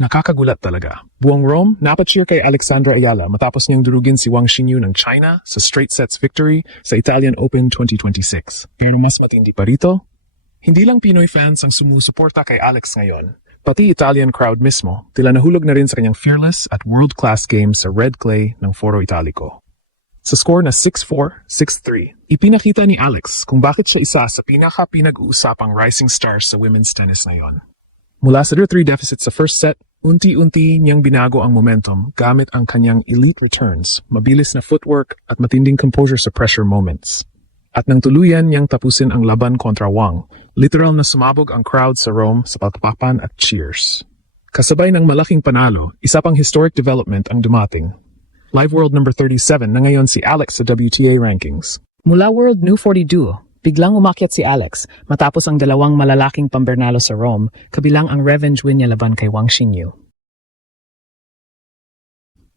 Nakakagulat talaga. Buong Rome, napacheer kay Alexandra Ayala matapos niyang durugin si Wang Xinyu ng China sa straight sets victory sa Italian Open 2026. Pero mas matindi pa rito, hindi lang Pinoy fans ang sumusuporta kay Alex ngayon. Pati Italian crowd mismo, tila nahulog na rin sa kanyang fearless at world-class game sa red clay ng Foro Italico. Sa score na 6-4, 6-3, ipinakita ni Alex kung bakit siya isa sa pinag-uusapang rising stars sa women's tennis ngayon. Mula sa 0-3 deficit sa first set, unti-unti niyang binago ang momentum gamit ang kanyang elite returns, mabilis na footwork at matinding composure sa pressure moments. At nang tuluyan niyang tapusin ang laban kontra Wang, literal na sumabog ang crowd sa Rome sa palakpakan at cheers. Kasabay ng malaking panalo, isa pang historic development ang dumating. Live World number 37 na ngayon si Alex sa WTA rankings. Mula World New 42, biglang umakyat si Alex matapos ang dalawang malalaking pambernalo sa Rome, kabilang ang revenge win niya laban kay Wang Xinyu.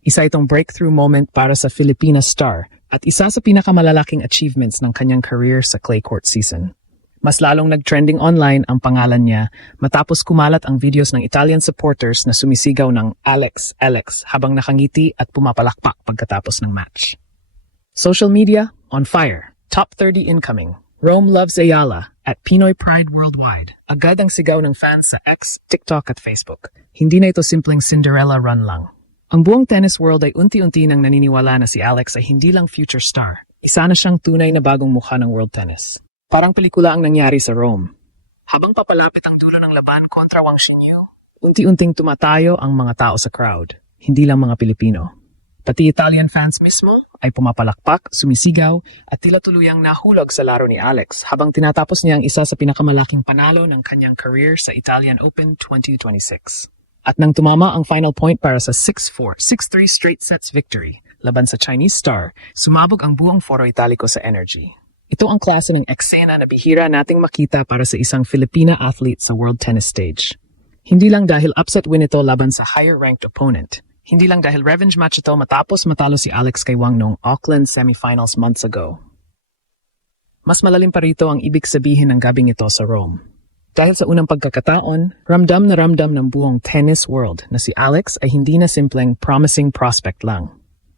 Isa itong breakthrough moment para sa Filipina star at isa sa pinakamalalaking achievements ng kanyang career sa clay court season. Mas lalong nag-trending online ang pangalan niya matapos kumalat ang videos ng Italian supporters na sumisigaw ng Alex, Alex habang nakangiti at pumapalakpak pagkatapos ng match. Social media, on fire. Top 30 incoming. Rome loves Ayala at Pinoy Pride Worldwide. Agad ang sigaw ng fans sa X, TikTok at Facebook. Hindi na ito simpleng Cinderella run lang. Ang buong tennis world ay unti-unti nang naniniwala na si Alex ay hindi lang future star. Isa na siyang tunay na bagong mukha ng world tennis. Parang pelikula ang nangyari sa Rome. Habang papalapit ang dulo ng laban kontra Wang Xinyu, unti-unting tumatayo ang mga tao sa crowd, hindi lang mga Pilipino. Pati Italian fans mismo ay pumapalakpak, sumisigaw, at tila tuluyang nahulog sa laro ni Alex habang tinatapos niya ang isa sa pinakamalaking panalo ng kanyang career sa Italian Open 2026. At nang tumama ang final point para sa 6-4, 6-3 straight sets victory laban sa Chinese star, sumabog ang buong Foro Italico sa energy. Ito ang klase ng eksena na bihira nating makita para sa isang Filipina athlete sa world tennis stage. Hindi lang dahil upset win ito laban sa higher-ranked opponent. Hindi lang dahil revenge match ito matapos matalo si Alex kay Wang noong Auckland semifinals months ago. Mas malalim pa rito ang ibig sabihin ng gabing ito sa Rome. Dahil sa unang pagkakataon, ramdam na ramdam ng buong tennis world na si Alex ay hindi na simpleng promising prospect lang.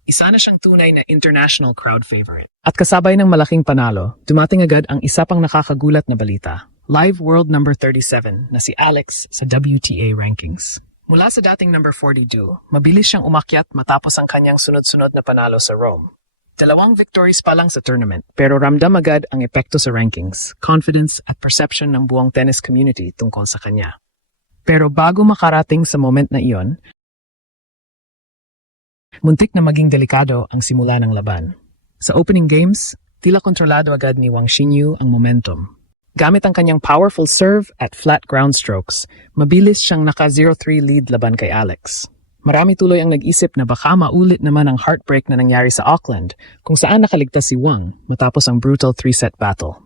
Isa na siyang tunay na international crowd favorite. At kasabay ng malaking panalo, dumating agad ang isa pang nakakagulat na balita. Live World number 37 na si Alex sa WTA rankings. Mula sa dating number 42, mabilis siyang umakyat matapos ang kanyang sunod-sunod na panalo sa Rome. 2 victories pa lang sa tournament, pero ramdam agad ang epekto sa rankings, confidence at perception ng buong tennis community tungkol sa kanya. Pero bago makarating sa moment na iyon, muntik na maging delikado ang simula ng laban. Sa opening games, tila kontrolado agad ni Wang Xinyu ang momentum. Gamit ang kanyang powerful serve at flat ground strokes, mabilis siyang naka 0-3 lead laban kay Alex. Marami tuloy ang nag-isip na baka maulit naman ang heartbreak na nangyari sa Auckland kung saan nakaligtas si Wang matapos ang brutal 3-set battle.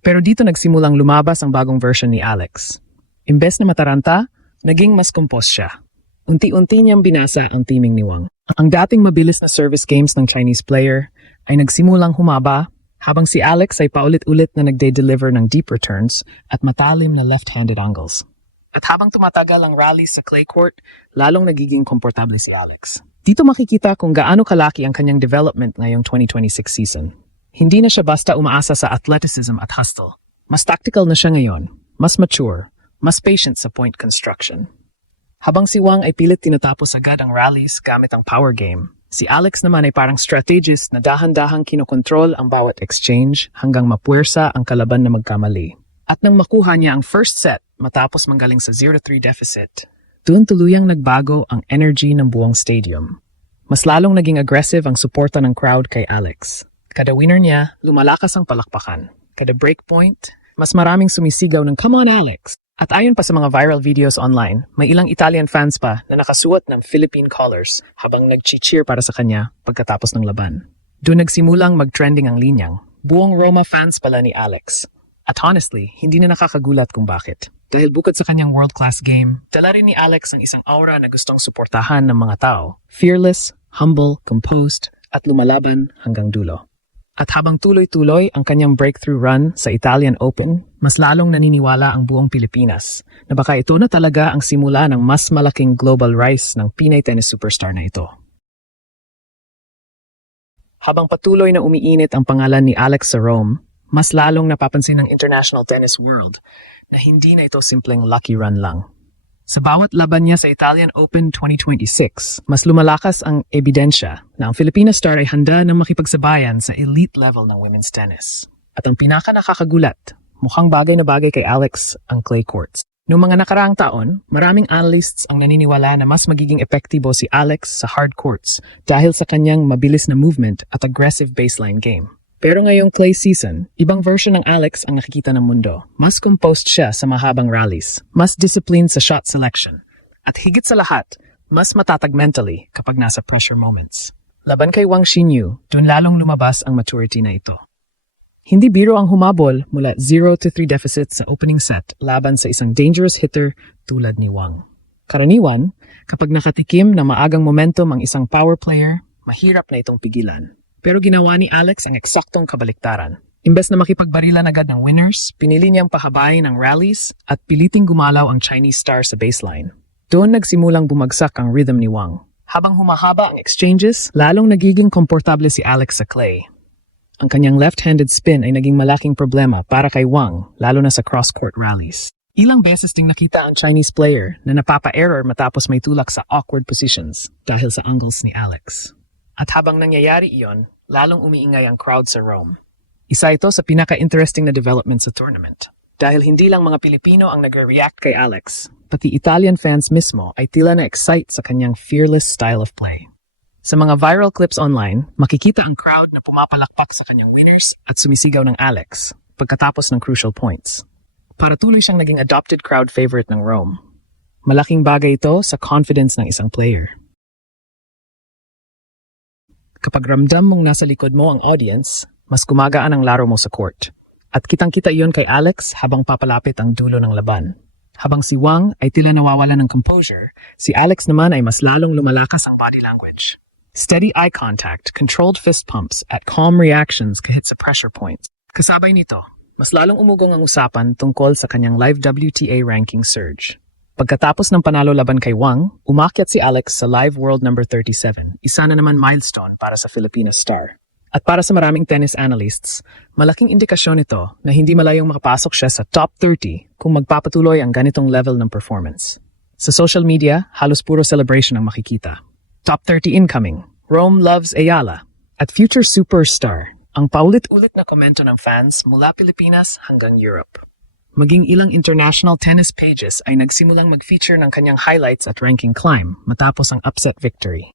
Pero dito nagsimulang lumabas ang bagong version ni Alex. Imbes na mataranta, naging mas compose siya. Unti-unti niyang binasa ang teaming ni Wang. Ang dating mabilis na service games ng Chinese player ay nagsimulang humaba habang si Alex ay paulit-ulit na nagde-deliver ng deep returns at matalim na left-handed angles. At habang tumatagal ang rallies sa clay court, lalong nagiging komportable si Alex. Dito makikita kung gaano kalaki ang kanyang development ngayong 2026 season. Hindi na siya basta umaasa sa athleticism at hustle. Mas tactical na siya ngayon, mas mature, mas patient sa point construction. Habang si Wang ay pilit tinatapos agad ang rallies gamit ang power game, si Alex naman ay parang strategist na dahan-dahang kinokontrol ang bawat exchange hanggang mapuwersa ang kalaban na magkamali. At nang makuha niya ang first set matapos manggaling sa 0-3 deficit, doon tuluyang nagbago ang energy ng buong stadium. Mas lalong naging aggressive ang suporta ng crowd kay Alex. Kada winner niya, lumalakas ang palakpakan. Kada breakpoint, mas maraming sumisigaw ng "Come on, Alex!" At ayon pa sa mga viral videos online, may ilang Italian fans pa na nakasuot ng Philippine colors habang nag-cheer para sa kanya pagkatapos ng laban. Doon nagsimulang mag-trending ang linyang, buong Roma fans pala ni Alex. At honestly, hindi na nakakagulat kung bakit. Dahil bukod sa kanyang world-class game, dala rin ni Alex ang isang aura na gustong suportahan ng mga tao. Fearless, humble, composed, at lumalaban hanggang dulo. At habang tuloy-tuloy ang kanyang breakthrough run sa Italian Open, mas lalong naniniwala ang buong Pilipinas na baka ito na talaga ang simula ng mas malaking global rise ng Pinay tennis superstar na ito. Habang patuloy na umiinit ang pangalan ni Alex sa Rome, mas lalong napapansin ng international tennis world na hindi na ito simpleng lucky run lang. Sa bawat laban niya sa Italian Open 2026, mas lumalakas ang ebidensya na ang Filipina star ay handa ng makipagsabayan sa elite level ng women's tennis. At ang pinaka-nakakagulat, mukhang bagay na bagay kay Alex ang clay courts. Noong mga nakaraang taon, maraming analysts ang naniniwala na mas magiging epektibo si Alex sa hard courts dahil sa kanyang mabilis na movement at aggressive baseline game. Pero ngayong clay season, ibang version ng Alex ang nakikita ng mundo. Mas composed siya sa mahabang rallies, mas disciplined sa shot selection, at higit sa lahat, mas matatag mentally kapag nasa pressure moments. Laban kay Wang Xinyu, dun lalong lumabas ang maturity na ito. Hindi biro ang humabol mula 0-3 deficit sa opening set laban sa isang dangerous hitter tulad ni Wang. Karaniwan, kapag nakatikim na maagang momentum ang isang power player, mahirap na itong pigilan. Pero ginawa ni Alex ang eksaktong kabaliktaran. Imbes na makipagbarilan agad ng winners, pinili niyang pahabain ang rallies at piliting gumalaw ang Chinese star sa baseline. Doon nagsimulang bumagsak ang rhythm ni Wang. Habang humahaba ang exchanges, lalong nagiging komportable si Alex sa clay. Ang kanyang left-handed spin ay naging malaking problema para kay Wang, lalo na sa cross-court rallies. Ilang beses ding nakita ang Chinese player na napapa-error matapos may tulak sa awkward positions dahil sa angles ni Alex. At habang nangyayari iyon, lalong umiingay ang crowd sa Rome. Isa ito sa pinaka-interesting na development sa tournament. Dahil hindi lang mga Pilipino ang nagre-react kay Alex, pati Italian fans mismo ay tila na-excite sa kanyang fearless style of play. Sa mga viral clips online, makikita ang crowd na pumapalakpak sa kanyang winners at sumisigaw ng Alex pagkatapos ng crucial points. Para tuloy siyang naging adopted crowd favorite ng Rome. Malaking bagay ito sa confidence ng isang player. Kapag ramdam mong nasa likod mo ang audience, mas gumagaan ang laro mo sa court. At kitang-kita iyon kay Alex habang papalapit ang dulo ng laban. Habang si Wang ay tila nawawala ng composure, si Alex naman ay mas lalong lumalakas ang body language. Steady eye contact, controlled fist pumps, at calm reactions kahit sa pressure points. Kasabay nito, mas lalong umugong ang usapan tungkol sa kanyang live WTA ranking surge. Pagkatapos ng panalo laban kay Wang, umakyat si Alex sa live world number 37, isa na naman milestone para sa Filipina star. At para sa maraming tennis analysts, malaking indikasyon ito na hindi malayong makapasok siya sa top 30 kung magpapatuloy ang ganitong level ng performance. Sa social media, halos puro celebration ang makikita. Top 30 incoming, Rome loves Ayala. At future superstar, ang paulit-ulit na komento ng fans mula Pilipinas hanggang Europe. Maging ilang international tennis pages ay nagsimulang mag-feature ng kanyang highlights at ranking climb matapos ang upset victory.